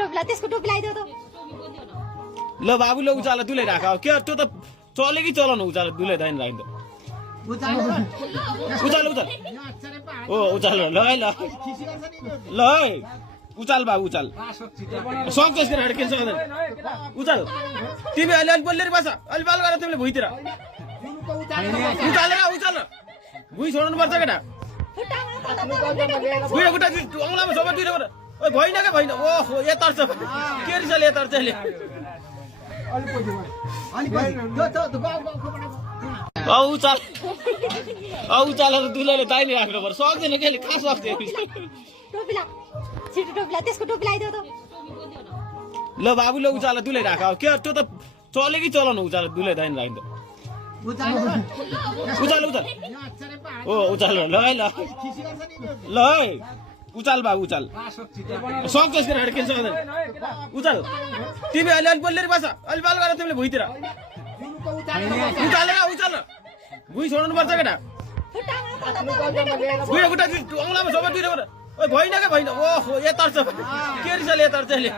टोपीलाई त्यसको टोपी लगाइदेऊ त ल बाबु ल उचाल दुलै राख के त्यो त चले कि चलाउनु उचाल दुलै दाइन राख्दा उचाल उचाल ओ उचाल ल है ल ल है उचाल बाबु उचाल सक्छस् के के सक्दैन उचाल तिमी अलि अलि बोल्दै बस अलि बाल गर तिमीले भुइँतिर उचालेर उचाल भुइँ छोड्नु पर्छ केटा दुईटा खुट्टा औँलामा सबै दुईटा खुट्टा ओ भइन क्या भइन ओहो यता छ के रिसले यता चाहिँ उचाल उचालेर दुलैले दाइले राख्नु पर्छ सक्दैन के कहाँ सक्थ्यो टोपीलाई छिटो टोपीलाई त्यसको टोपी लगाइदेऊ त ल बाबु ल उचाल दुलै राख के त्यो त चले कि चलाउनु उचाल दुलै दाइन राख्दा उचाल उचाल ओ उचाल ल है ल है उचाल बाबु उचाल सक्छस् के के सक्दैन उचाल तिमी अलि अलि बोल्दै बस अलि बाल गर तिमीले भुइँतिर उचालेर उचाल भुइँ छोड्नु पर्छ केटा दुईटा खुट्टा औँलामा सबै दुईटा खुट्टा ओ भइन क्या भइन ओहो यता छ के रिसले यता चाहिँ